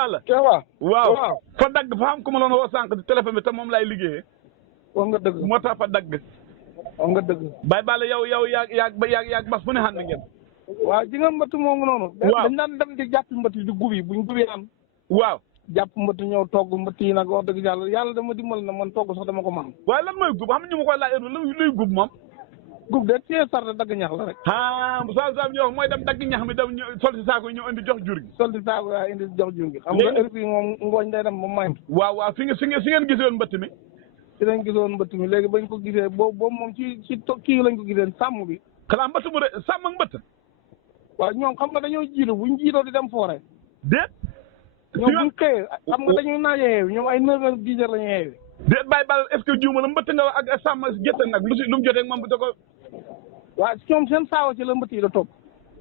Balla. Kéba. waaw fa dagg fa am ku ma doon woo sànq di téléphone bi te moom laay liggéeyee. wax nga dëgg. moo tax fa dagg. wax nga dëgg. Baye Balla yow yaag bas fu ne ànd ngeen. waaw ji nga mbëtt moomu noonu. waaw dañ daan dem di jàpp mbëtt yi di gubi buñ gubi naan. waaw. jàpp mbëtt ñëw togg mbëtt yi nag wax dëgg yàlla dama dimbal na man togg sax dama ko man. waaye lan mooy gub xam ñu ma koy laaj luy gub moom. gub de téye sarte dagg ñax la rek. saa ñoo mooy dem dagg ñax mi dem sol si saako yi ñëw indi jox jur gi. sol si saako yaa indi jox jur gi. xam nga heure bii moom ngooñ day dem ba may. waaw fi ngeen gisoon mbëtt mi. ci lañ gisoon mbëtt mi léegi bañ ko gisee boobu moom ci kii lañ ko gisee sàmm bi. xanaa mbëtt mu de sàmm ak mbëtt. waaw ñoom xam nga dañoo jiitu buñ jiitoo di dem foore. déet. ñoom buñ xëyee xam nga dañuy naaje yeewi ñoom ay 9 heures 10 heures la ñu yeewi. déet Baye Balla est-ce que juuma la mbëtt nga ak sàmm gétt nag lu mu jotee ak moom da ko. waaw ñoom seen saawa ci la mbëtt yi da topp.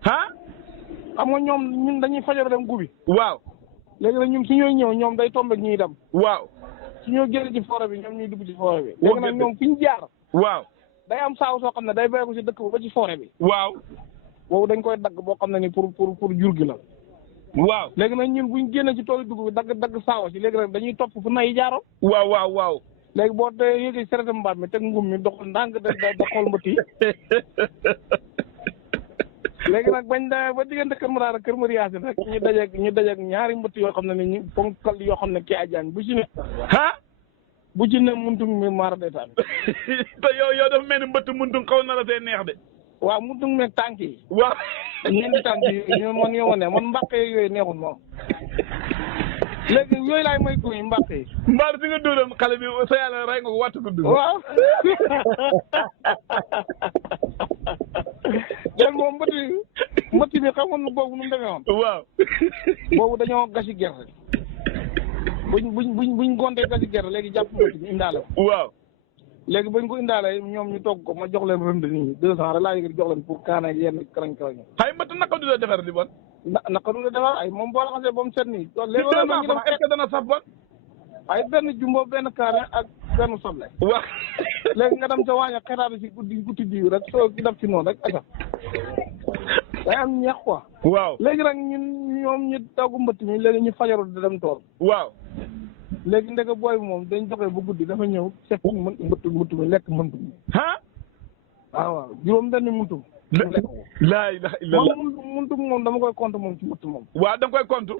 xam nga ñoom ñun dañuy fajar dem gubi. waaw. léegi nag ñun su ñooy ñëw ñoom day tombe ñuy dem. waaw. su ñoo génn ci foore bi ñoom ñuy dugg ci foore bi. léegi nag ñoom fi ñu jaar. waaw. day am saawa soo xam ne day béy ko ci dëkk ba ci foore bi. waaw. boobu dañ koy dagg boo xam ne ni pour jur gi la. waaw. léegi nag ñun buñ génne ci toolu dugub bi dagg saawa si léegi nag dañuy topp fu nay jaaro. waaw. léegi boo dee yéegi serete mbaam mi teg ngum mi doxal ndànk da xool mbëtt yi. léegi nag bañ demee ba diggante Kër Maraar ak Kër Mariasin rek ñu dajeeg ñaari mbëtt yoo xam ne ni ñu ponkal yoo xam ne kii ajaan bu ci ne. bu ci ne muntum mi maara deetaan. te yow dafa mel ni mbëtt muntum xaw na la see neex de. waaw muntum meeg tànk yi. waaw. ñeenti tànk yi man yow ne man mbàq yooyu neexul moom. léegi yooyu laay may kuy mbàq yi. mbaa fi nga dóoram xale bi sa yàlla rey nga ko wattu ko dund. waaw. léegi moom mbëtt bi xamoon na boobu nu mu demee woon. waaw. boobu dañoo gasi gerte. buñ gontee gasi gerte léegi jàpp mbëtt bi indaale ko. waaw. léegi bañ ko indaale ñoom ñu togg ko ma jox leen rënd nii 200 rek laa yëg jox leen pour kaana yenn karañ. xay mbëtt naka du la defar di bon. naka du la defar ay moom boo la xasee ba mu set nii. léegi nag ñu est-ce que dana saf bon. ay benn jumbo benn kaane ak benn soble. waaw. léegi nga dem sa waañ ak xetaatu si guddi diw rek soo ki def ci noonu rek aca day am ñeex quoi. waaw. léegi nag ñoom ñu togg mbëtt mi léegi ñu fajaru di dem tool. waaw. léegi ndeke booy bi moom dañ doxee ba guddi dafa ñëw sepp mbëtt mi lekk mëntu mi. waaw juróom benn muntum. laa ilaha illallah muntum moom dama koy compte moom ci mbëtt moom. waaw da nga koy compte.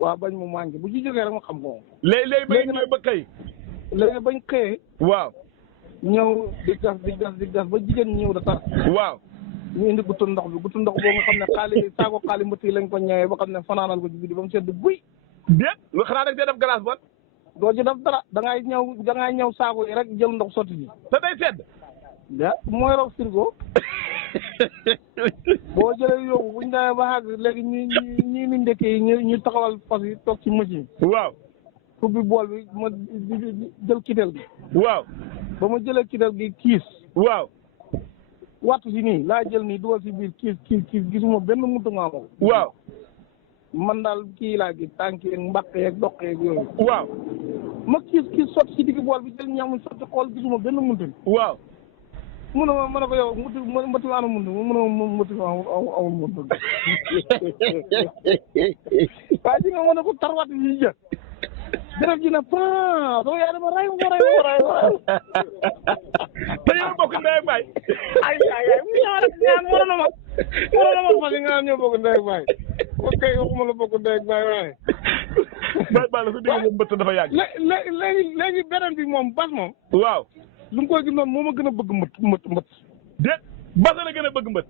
waaw bañ mu manqué bu ci jógee rek ma xam ko moom. léegi bañ ba xëy. léegi bañ xëyee. waaw. ñëw di gas ba jigéen ñëw da tar. waaw. ñu indi guttu ndox boo nga xam ne xaali mbëtt yi lañ ko ñëwee ba xam ne fanaanal ko ci guddi ba mu sedd guy. déet lu xanaa rek day def glace bon. doo ci def dara da ngay ñëw saako yi rek jël ndox sotti ji. te day sedd. mooy roog frigo. boo jëlee yóbbu bu ñu demee ba àgg léegi ñi ni ndekkee yi ñu taxawal fas yi toog ci machine. waaw. ubbi bool bi ma jël kiteel gi. waaw. ba ma jëlee kiteel gi kiis. waaw. wattu si nii laa jël nii dugal si biir kiis gisuma benn muntu nga ko. waaw. man daal kii laa gis tànk yeeg mbaq yeeg doq yeeg yooyu. waaw. ma kiis sotti si digg bool bi jël ñamu sotti xool gisuma benn muntu. waaw. mu ne ma ko yow mbëtt ana muntu mu ne ma mbëtt amul muntu. waaye ji nga mën a ko tarwaat yi jë jërëjëf ji ne paa soo yaa dama ray te yow bokk ndey ak baay. ay mu ñëw rek ñaan waroon na ma fas yi nga ñoo bokk ndey ak baay ok waxuma la bokk ndey ak baay waaye. Baye Balla su dégg mbëtt dafa yàgg. léegi beneen bi moom bas moom. waaw. lu mu koy gis noonu moo ma gën a bëgg mbëtt. déet bas la gën a bëgg mbëtt.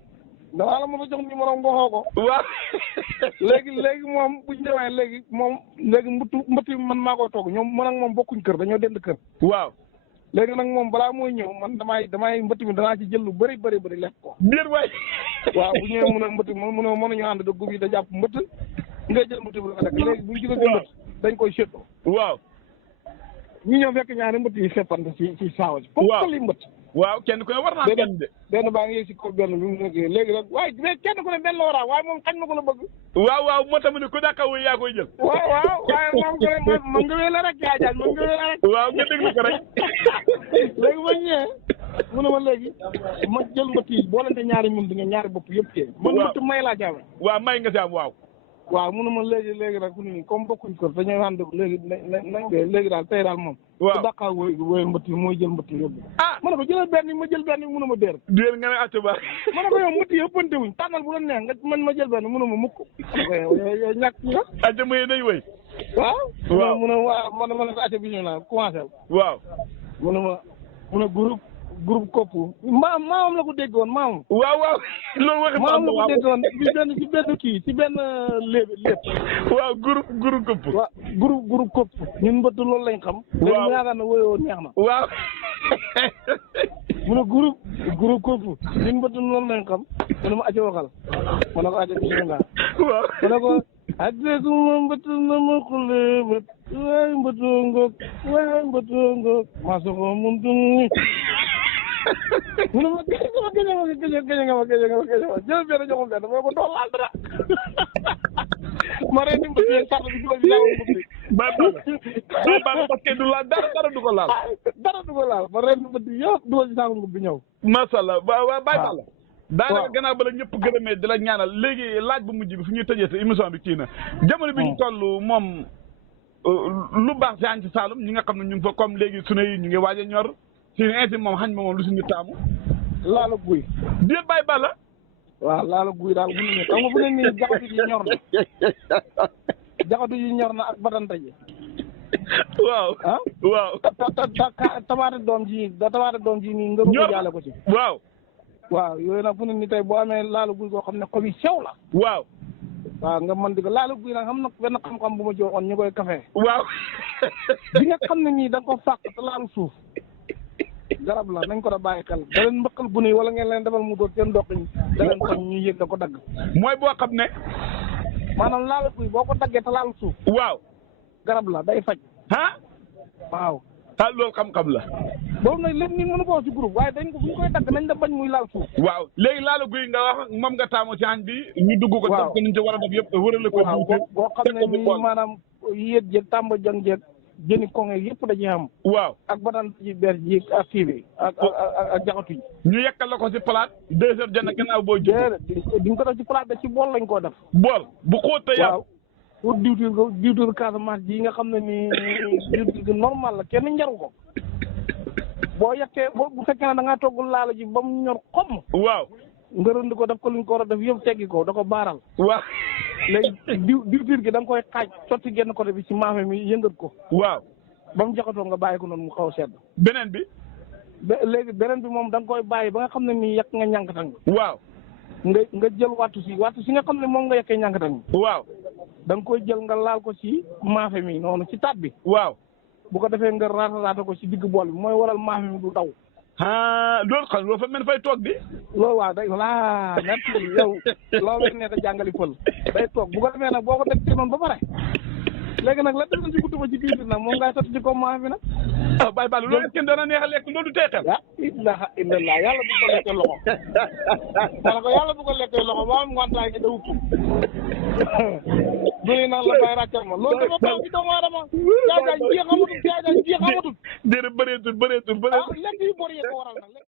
danaa la ma fa jox numéro nga xoo ko. waaw. léegi moom bu ñu demee léegi mbëtt man maa koy togg ñoom man ak moom bokkuñ kër dañoo dend kër. waaw. léegi nag moom balaa mooy ñëw man damay mbëtt mi danaa ci jël lu bëri lekk ko. biir waay. waaw bu ñëwee mun a mbëtt mënuñu ànd da gub yi da jàpp mbëtt ngay jël mbëtt bi la lekk léegi bu ñu jógee ci mbëtt dañ koy séddoo. waaw. ñu ñëw fekk ñaari mbëtt yi seppante ci saawa ji. waaw comme li mbëtt. waaw kenn ku ne war naa kenn de. benn baa ngi yegg si kaw benn bi mu nekkee léegi nag waaye mais kenn ku ne benn la war a waaye moom xañ ma ko la bëgg. waaw moo tax mu ne ku dàqa wuy yaa koy jël. waaw waaye moom nga wéy la rek jaajaan moom nga wéy la rek. waaw nga déglu ko rek. léegi ma ñëwee mu ne ma léegi ma jël mbëtt yi boolante ñaari mun di nga ñaari bopp yëpp tee. man mbëtt may laa jaame. waaw may nga si am waaw. waaw munuma léegi nag fu nii comme bokkuñ kër dañuy ànd léegi nañ de léegi daal tey daal moom. waaw su daqaa wooy mbëtt yi mooy jël mbëtt yi yóbbu. ma ne ko jëlal benn ma jël benn munuma déer. déer nga ne acca ba. ma ne ko yow mbëtt yi ëppante wuñ tànnal bu la neex nga man ma jël benn munuma mukk. ma ne ko yow ñàkk nga. acca ma yee day wëy. waaw. waaw mu ne waaw ma ne ko acca bisimilah commencé. waaw. mu ne groupe kopp maamam la ko déggoon maamam. waaw loolu waxi maamam la ko déggoon ci benn lépp. waaw groupe kopp. waaw groupe kopp ñun mbëtt loolu lañ xam. waaw léegi mu yaakaar ne woyoo neex na. waaw. mu ne groupe kopp ñun mbëtt loolu lañ xam. mu ne ma acca waxal. ma ne ko acca bisimilah. waaw. ma ne ko addekuma mbëtt na ma xulee bët waay mbëttoo ngoog maa soxla mun tun mu ne ma géej nga ma jël benn joxum benn moo ko doon laal dara ma reen ni mbëtt yeeg sàrt bi dugal bi laa mbëtt bay bala parce que du laal dara du ko laal ma reen ni mbëtt yëpp dugal ci saako ngub bi ñëw masha Allah waaw bay bala daanaka gannaaw ba la ñëpp gërëmee di la ñaanal léegi laaj bu mujj bi fu ñuy tëjee sa émission bi kii na jamono bi ñu toll moom lu baax saan ci Saalum ñi nga xam ne ñu ngi fa comme léegi sune yi ñu ngi waaj a ñor si ainsi moom xañ ma moom lu suñu taamu laala guy déet bàyyi bala waaw laala guy daal bu ne xam nga fu ne nii jaxatu yi ñor na jaxatu yi ñor na ak badanta ji waaw waaw tabaate doom ji nii nga ruuga jaale ko ci waaw yooyu nag fu ne nii tey boo amee laala guy koo xam ne xob yi sew la waaw nga mën di ko laala guy nag xam na benn xam-xam bu ma joxoon ñu koy café waaw bi nga xam ne nii da nga ko fàq te laalu suuf garab la nañ ko da bàyyi xel da leen mbëqal gune yi wala ngeen leen defal mu doon seen doq yi da leen xam ñu yëg da ko dagg mooy boo xam ne maanaam laala guy boo ko daggee te laalu suuf waaw garab la day faj waaw loolu xam-xam la boobu nag lépp nit mënu ko wax ci groupe waaye dañ ko bu ñu koy dagg nañ da bañ muy laal suuf waaw léegi laala guy nga wax moom nga taamu ci añ bi ñu dugg ko def ko niñ ci war a def yëpp wërale ko boo xam ne nii maanaam yéet jeeg tàmba jang jeeg jëni koŋe yëpp da ci am waaw ak bataan ci ber ji ak kii bi ak jaxatuñ ñu yekkal la ko ci palaat 2 heures jot na gannaaw boo jóg di nga ko def ci palaat da ci bool lañ koo def bool bu xóot te yàpp pour diwtiir Casamance ji nga xam ne nii diwtiir normal la kenn njaru ko boo yekkee bu fekkee ne da ngaa togg laala ji ba mu ñor xomm waaw nga rënd ko def ko luñ ko war a def yëpp teggi ko da ko baaral waaw léegi diwtiir gi da nga koy xaaj sotti genn côté bi ci maafe mi yëngat ko waaw ba mu jaxatoo nga bàyyi ko noonu mu xaw a sedd beneen bi léegi beneen bi moom da nga koy bàyyi ba nga xam ne nii yekk nga ñànkatang waaw nga jël wattu si nga xam ne moom nga yekkee ñànkatang waaw da nga koy jël nga laal ko ci maafe mi noonu ci taat bi waaw bu ko defee nga raata ko ci digg bool bi mooy waral maafe mi du daw loolu xam loolu fa mel fay toog di loolu waaw day voilà merci yow loo wek ne da jàngali pël day toog bu ko defee nag boo ko teg ci noonu ba pare léegi nag la defoon ci guddi ba ci biir nag moom ngay sotti ci ko maafe bi nag bàyyi bàyyi loolu kenn dana neex a lekk loolu du tey xel ilaha illallah yàlla bu ko lekkee loxo wala ko yàlla bu ko lekkee loxo ba am ngantaay gi da wuppi duni nag la bay ràccal ma loolu dafa baax ci doomu aadama jaajaan ji xamatul déedéet bëreetul lekk yu bor yi ko waral nag